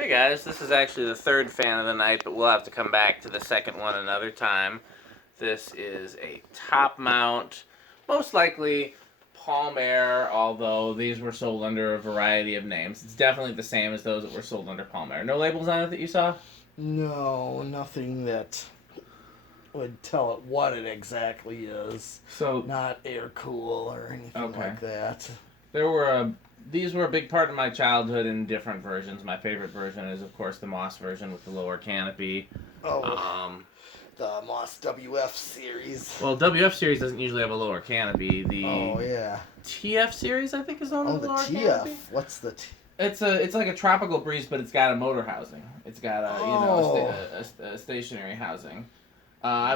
Hey guys, this is actually the third fan of the night, but we'll have to come back to the second one another time. This is a top mount, most likely Palm Air, although these were sold under a variety of names. It's definitely the same as those that were sold under Palm Air. No labels on it that you saw? No, nothing that would tell it what it exactly is. So Not air cool or anything like that. these were a big part of my childhood in different versions. My favorite version is, of course, the Moss version with the lower canopy. Oh, the Moss WF series. Well, WF series doesn't usually have a lower canopy. The yeah. TF series, I think, is on the lower TF. canopy. What's the It's like a tropical breeze, but it's got a motor housing. It's got a stationary housing.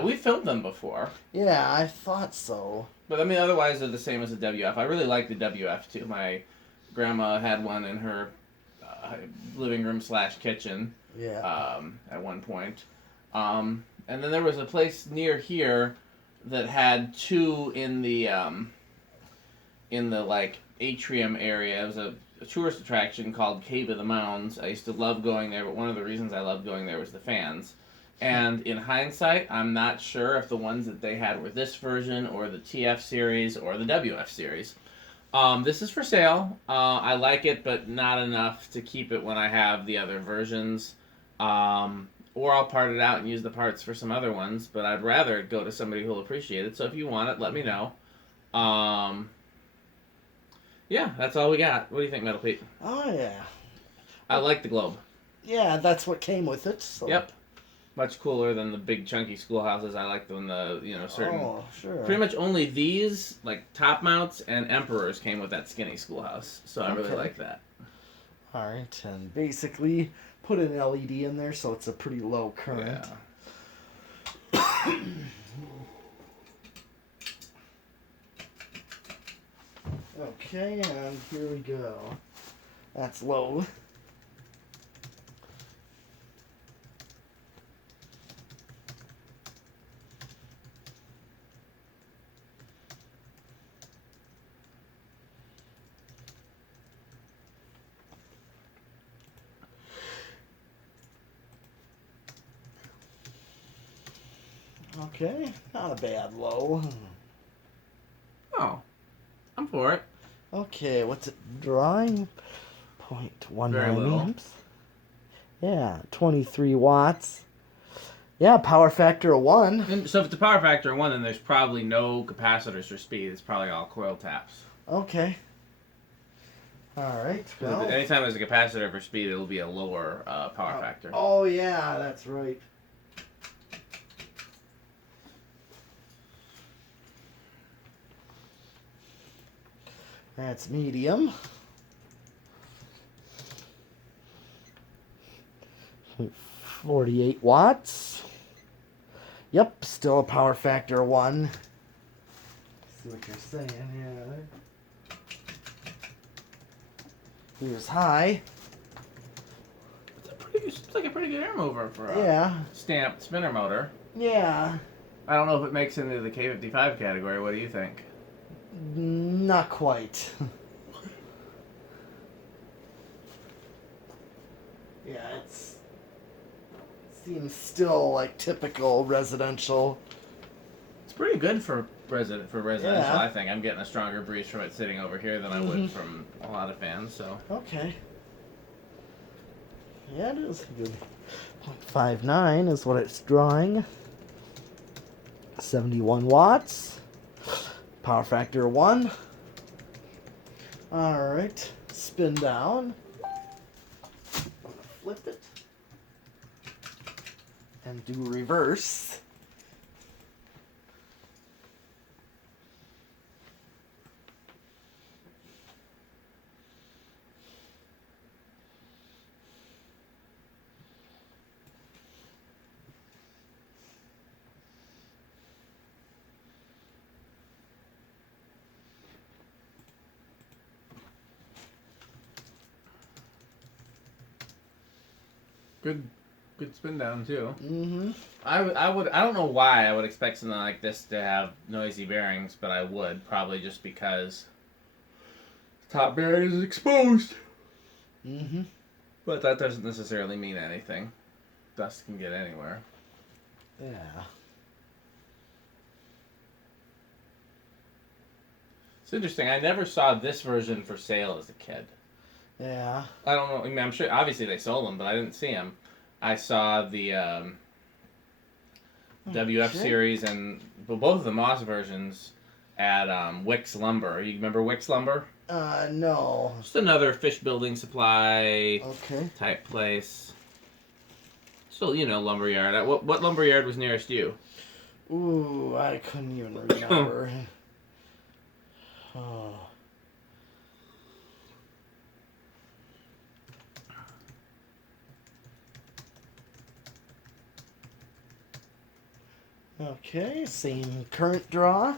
We filmed them before. Yeah, I thought so. But I mean, otherwise they're the same as the WF. I really like the WF too. My grandma had one in her living room / kitchen. Yeah. At one point, and then there was a place near here that had two in the like atrium area. It was a tourist attraction called Cave of the Mounds. I used to love going there, but one of the reasons I loved going there was the fans. And in hindsight, I'm not sure if the ones that they had were this version or the TF series or the WF series. This is for sale. I like it, but not enough to keep it when I have the other versions. Or I'll part it out and use the parts for some other ones, but I'd rather go to somebody who'll appreciate it. So if you want it, let me know. Yeah, that's all we got. What do you think, Metal Pete? Oh, yeah. I like the globe. Yeah, that's what came with it. So. Yep. Much cooler than the big chunky schoolhouses. I like when certain. Oh, sure. Pretty much only these, like top mounts and Emperors, came with that skinny schoolhouse. So I really like that. All right, and basically put an LED in there so it's a pretty low current. Yeah. Okay, and here we go. That's low. Okay, not a bad low. Oh, I'm for it. Okay, what's it drawing? 0.19 amps. Yeah, 23 watts. Yeah, power factor of 1. So if it's a power factor of 1, then there's probably no capacitors for speed. It's probably all coil taps. Okay. All right. Well. Anytime there's a capacitor for speed, it'll be a lower power factor. Oh, yeah, that's right. That's medium. 48 watts. Yep, still a power factor of 1. See what you're saying here. Here's high. It's like a pretty good air mover for a stamped spinner motor. Yeah. I don't know if it makes into the K55 category. What do you think? Not quite. Yeah, it seems still like typical residential. It's pretty good for residential. Yeah. I think I'm getting a stronger breeze from it sitting over here than I would from a lot of fans. So okay. Yeah, it is good. 0.59 is what it's drawing. 71 watts. Power factor 1. Alright. Spin down. Flip it. And do reverse. Good spin down too. Mm-hmm. I don't know why I would expect something like this to have noisy bearings, but I would probably just because top bearing is exposed. Mm-hmm. But that doesn't necessarily mean anything. Dust can get anywhere. Yeah. It's interesting. I never saw this version for sale as a kid. Yeah. I don't know. I mean, I'm sure, obviously, they sold them, but I didn't see them. I saw the WF Okay. series and both of the Moss versions at Wicks Lumber. You remember Wicks Lumber? No. Just another fish building supply Okay. type place. So, lumberyard. What lumberyard was nearest you? Ooh, I couldn't even remember. Oh. Okay, same current draw.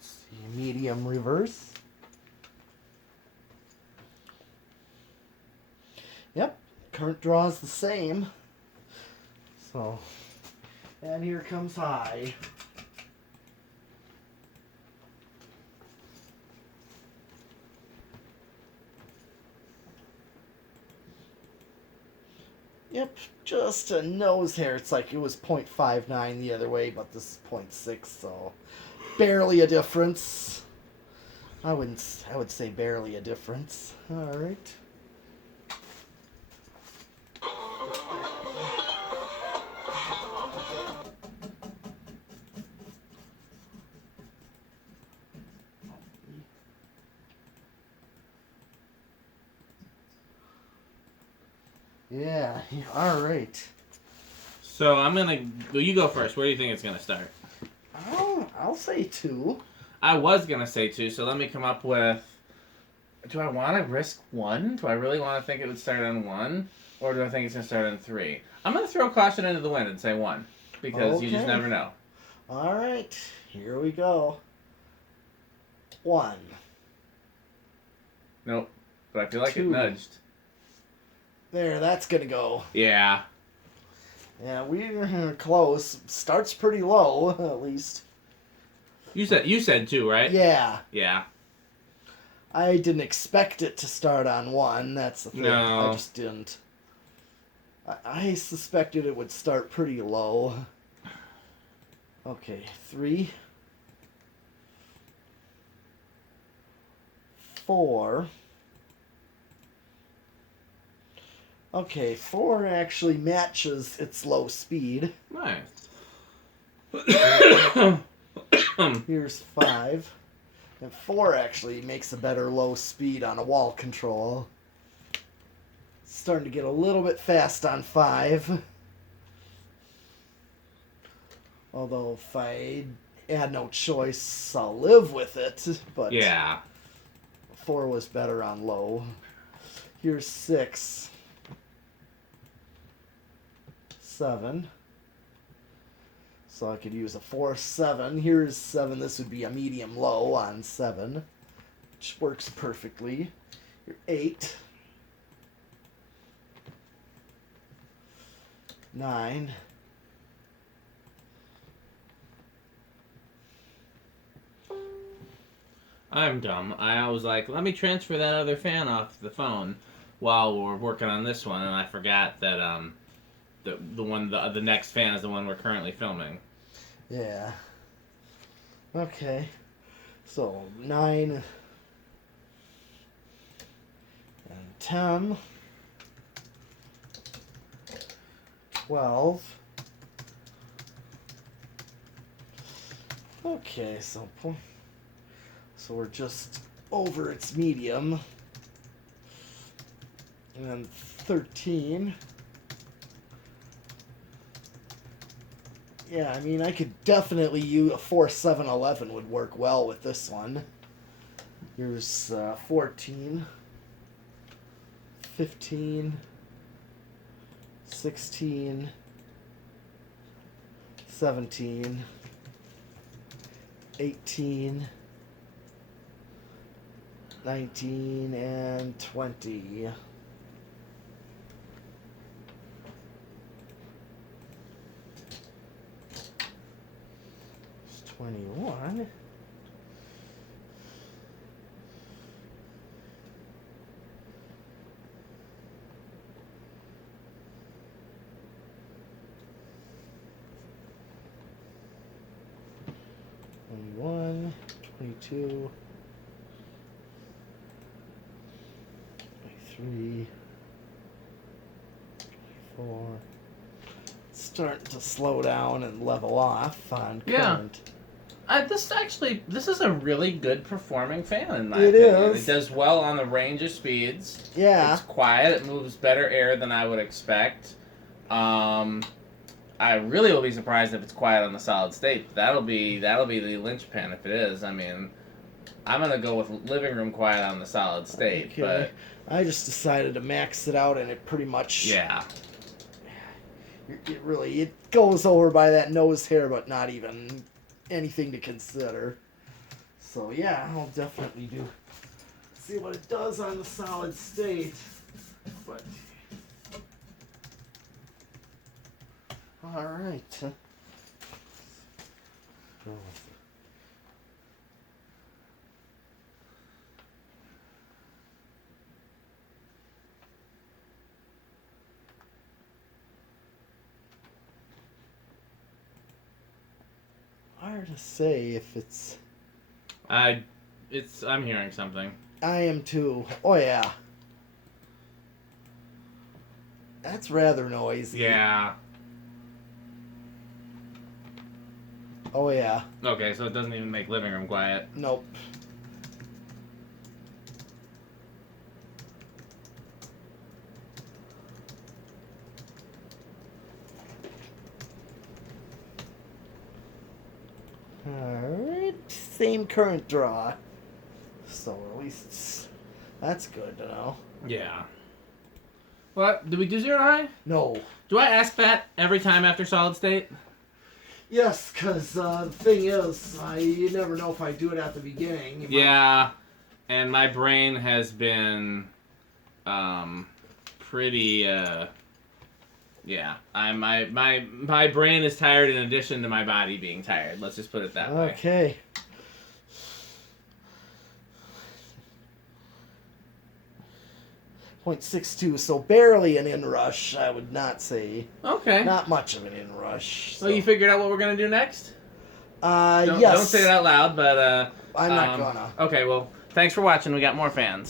See, medium reverse. Yep, current draw is the same. So, and here comes high. Yep, just a nose hair. It's like it was 0.59 the other way, but this is 0.6, so barely a difference. I would say barely a difference. All right. Yeah, all right. So I'm gonna. Well, you go first. Where do you think it's gonna start? I'll say 2. I was gonna say 2. So let me come up with. Do I want to risk 1? Do I really want to think it would start on 1, or do I think it's gonna start on 3? I'm gonna throw caution into the wind and say 1 because you just Okay. never know. All right, here we go. 1. Nope. But I feel like it 2. nudged. There, that's gonna go. Yeah. Yeah, we're close. Starts pretty low, at least. You said 2, right? Yeah. Yeah. I didn't expect it to start on 1. That's the thing. No. I just didn't. I suspected it would start pretty low. Okay, 3. 4. Okay, 4 actually matches its low speed. Nice. Here's 5. And 4 actually makes a better low speed on a wall control. Starting to get a little bit fast on 5. Although if I had no choice, I'll live with it. But Yeah. 4 was better on low. Here's 6. 7. So I could use a 4-7. Here's 7. This would be a medium low on 7, which works perfectly. Here, 8. 9. I'm dumb. I was like, let me transfer that other fan off the phone while we're working on this one, and I forgot that the next fan is the one we're currently filming. Yeah. Okay. So 9 and 10. 12. Okay, so we're just over its medium. And then 13. Yeah, I mean, I could definitely use a 4-7-11 would work well with this one. Here's 14, 15, 16, 17, 18, 19, and 20. 21. 22, 23, 24. Starting to slow down and level off on current. This is a really good performing fan in my It opinion. is. It does well on the range of speeds. Yeah. It's quiet. It moves better air than I would expect. I really will be surprised if it's quiet on the solid state. That'll be the linchpin if it is. I mean, I'm gonna go with living room quiet on the solid state. Okay. But I just decided to max it out, and it pretty much yeah. it goes over by that nose hair, but not even anything to consider. So yeah, I'll definitely see what it does on the solid state. But all right. Hard to say if it's. I'm hearing something. I am too. Oh yeah. That's rather noisy. Yeah. Oh yeah. Okay, so it doesn't even make living room quiet. Nope. Alright, same current draw. So at least that's good to know. Yeah. What? Did we do 0 to high? No. Do I ask that every time after solid state? Yes, because the thing is, you never know if I do it at the beginning. Yeah, and my brain has been pretty yeah. My brain is tired in addition to my body being tired. Let's just put it that way. Okay. .62, so barely an inrush, I would not say. Okay. Not much of an inrush. So. Well, you figured out what we're gonna do next? Yes. Don't say it out loud, but I'm not gonna. Okay, well, thanks for watching. We got more fans.